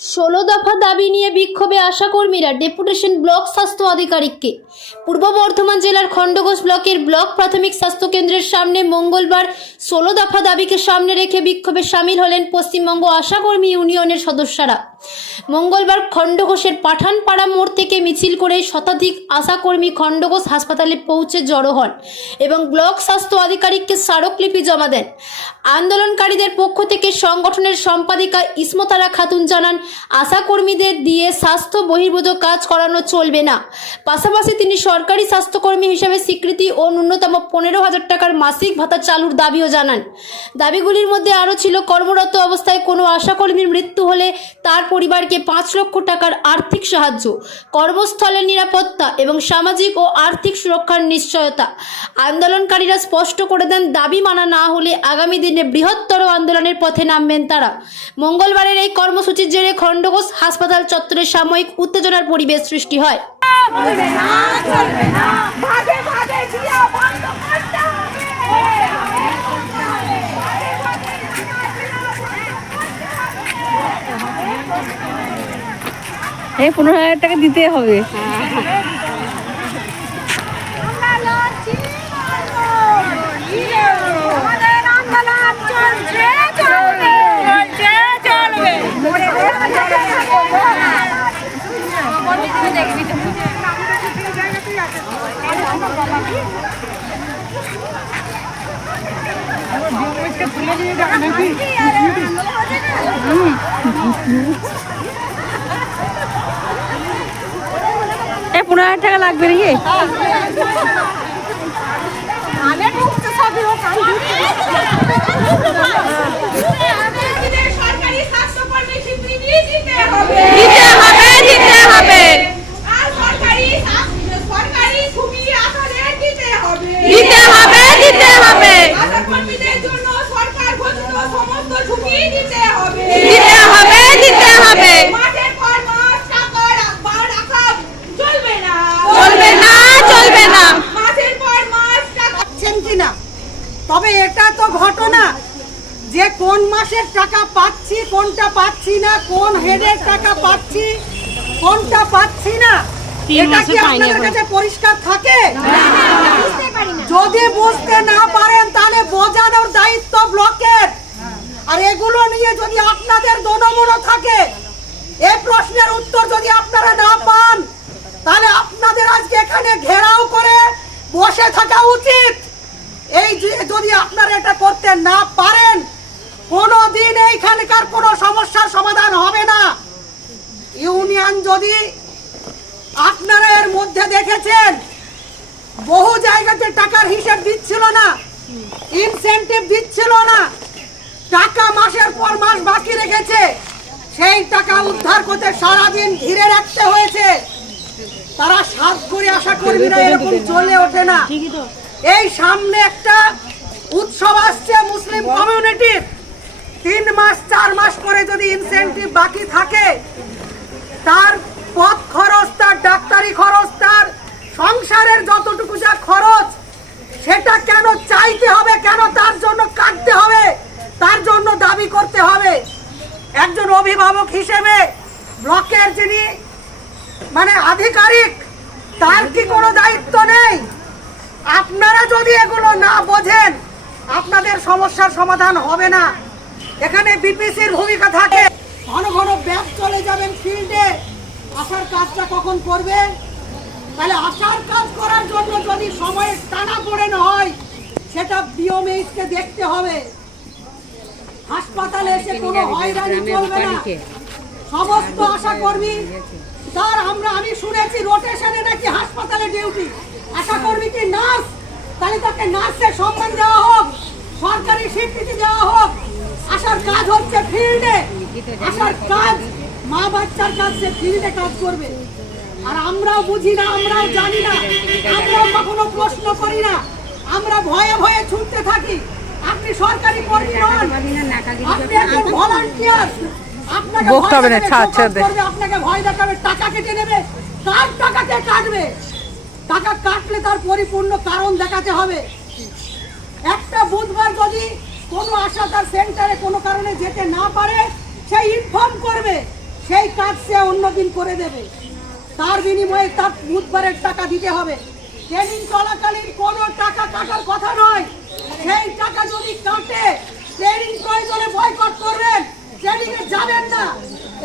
ষোলো দফা দাবি নিয়ে বিক্ষোভে আশাকর্মীরা ডেপুটেশন ব্লক স্বাস্থ্য আধিকারিককে। পূর্ব বর্ধমান জেলার খণ্ডঘোষ ব্লকের ব্লক প্রাথমিক স্বাস্থ্য কেন্দ্রের সামনে মঙ্গলবার 16 দফা দাবিকে সামনে রেখে বিক্ষোভে সামিল হলেন পশ্চিমবঙ্গ আশাকর্মী ইউনিয়নের সদস্যরা। মঙ্গলবার খণ্ডঘোষের পাঠানপাড়া মোড় থেকে মিছিল করে শতাধিক আশাকর্মী খণ্ডঘোষ হাসপাতালে পৌঁছে জড়ো হন এবং ব্লক স্বাস্থ্য আধিকারিককে স্মারকলিপি জমা দেন। আন্দোলনকারীদের পক্ষ থেকে সংগঠনের সম্পাদিকা ইসমতারা খাতুন জানান, আশাকর্মীদের দিয়ে স্বাস্থ্য বহির্ভূত কাজ করানো চলবে না। পাশাপাশি তিনি সরকারি স্বাস্থ্যকর্মী হিসেবে স্বীকৃতি ও ন্যূনতম 15,000 টাকার মাসিক ভাতা চালুর দাবিও জানান। দাবিগুলির মধ্যে আরও ছিল কর্মরত অবস্থায় কোনো আশাকর্মীর মৃত্যু হলে তার পরিবারকে 5 লক্ষ টাকার আর্থিক সাহায্য, কর্মস্থলের নিরাপত্তা এবং সামাজিক ও আর্থিক সুরক্ষার নিশ্চয়তা। আন্দোলনকারীরা স্পষ্ট করে দেন, দাবি মানা না হলে আগামী দিনে বৃহত্তর আন্দোলনের পথে নামবেন তারা। মঙ্গলবারের এই কর্মসূচির জেরে খণ্ডঘোষ হাসপাতাল চত্বরে সাময়িক উত্তেজনার পরিবেশ সৃষ্টি হয়। এই 15,000 টাকা দিতে হবে। এই 15,000 টাকা লাগবে নাকি? তবে এটা তো ঘটনা যে কোন মাসের টাকা পাচ্ছি, কোনটা পাচ্ছি না, কোন হেডের টাকা পাচ্ছি, কোনটা পাচ্ছি না, এটা কি আপনাদের কাছে পরিষ্কার থাকে? যদি বুঝতে না পারেন তাহলে বোঝানোর দায়িত্ব ব্লকের। আর এগুলো নিয়ে যদি আপনাদের দোনমনো থাকে, এই প্রশ্নের উত্তর যদি আপনারা না পান, তাহলে আপনাদের আজকে এখানে ঘেরাও করে বসে থাকা উচিত। এই যদি আপনারা এটা করতে না পারেন, কোনোদিন এইখানকার কোনো সমস্যার সমাধান হবে না। ইউনিয়ন যদি আপনারা এর মধ্যে দেখেছেন, বহু জায়গাতে টাকার হিসাব দিচ্ছিল না, ইনসেন্টিভ দিচ্ছিল না, টাকা মাসের পর মাস বাকি রেখেছে, সেই টাকা উদ্ধার করতে সারাদিন ঘিরে রাখতে হয়েছে। তারা সাত করে আশা কর্মীরা এরকম চলে ওঠে না। এই সামনে একটা উৎসব আসছে মুসলিম কমিউনিটির, 3 মাস 4 মাস পরে যদি ইনসেন্টিভ বাকি থাকে, তার পথ খরচ, তার ডাক্তারি খরচ, তার সংসারের যতটুকু যা খরচ, সেটা কেন চাইতে হবে, কেন তার জন্য কাটতে হবে, তার জন্য দাবি করতে হবে? একজন অভিভাবক হিসেবে ব্লকের যিনি আধিকারিক, তার কি কোনো দায়িত্ব নেই? আপনারা যদি এগুলো না বোঝেন, আপনাদের সমস্যার সমাধান হবে না। এখানে বিপিসির ভূমিকা থাকে। ঘন ঘন ব্যাগ চলে যাবেন ফিল্ডে, আসার কাজটা কখন করবেন? তাহলে আসার কাজ করার জন্য যদি সময়ের টানা পড়ে না হয়, সেটা বিওমএইচকে দেখতে হবে। হাসপাতালে এসে কোনো হয়রানি চলবে না। সমস্ত আশাকর্মী, স্যার আমি শুনেছি রোটেশনে নাকি হাসপাতালে ডিউটি। আশাকর্মী কি নার্স? তাহলে তাকে নার্সের সম্মান দেওয়া হোক, সরকারি স্বীকৃতি দেওয়া হোক। আসার কাজ হচ্ছে ফিল্ডে, আসার কাজ মা বাচ্চার কাজ, সে ফিল্ডে কাজ করবে। আর আমরাও বুঝি না, আমরাও জানি না, আমরাও কখনো প্রশ্ন করি না, আমরা ভয়ে ভয়ে ছুটতে থাকি। আপনি সরকারি কর্মী নন, আপনি একজন ভলান্টিয়ার। আপনাকে ভয় দেখাবে, টাকা কেটে নেবে। কার টাকাকে কাটবে? টাকা কাটলে তার পরিপূর্ণ কারণ দেখাতে হবে। একটা বুধবার যদি কোনো আশা তার সেন্টারে কোনো কারণে যেতে না পারে, সে ইনফর্ম করবে। সেই কাজ সে অন্যদিন করে দেবে, তার বিনিময়ে তার বুধবারের টাকা দিতে হবে। ট্রেনিং চলাকালীন কোনো টাকা কাটার কথা নয়, সেই টাকা যদি কাটে ট্রেনিং প্রয়োজনে বয়কট করবেন, ট্রেনিংয়ে যাবেন না।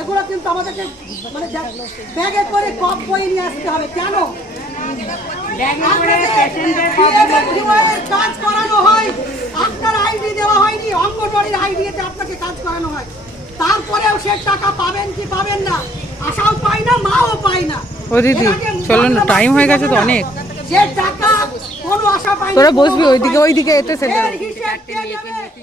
এগুলো কিন্তু আমাদেরকে মানে ব্যাগে করে কপ বই নিয়ে আসতে হবে। কেন কাজ করানো হয়, আপনার আইডি দেওয়া হয়নি, অঙ্গনওয়াড়ির আইডিতে আপনাকে কাজ করানো হয়, তারপরেও সে টাকা পাবেন কি পাবেন না, আশাও পায় না, মাও পায় না। ও দিদি চলো না, টাইম হয়ে গেছে তো অনেক। যে টাকা কোনো আশা পায় না, তোরা বসবি ওইদিকে এতে সেটা হিসেব কে দেবে?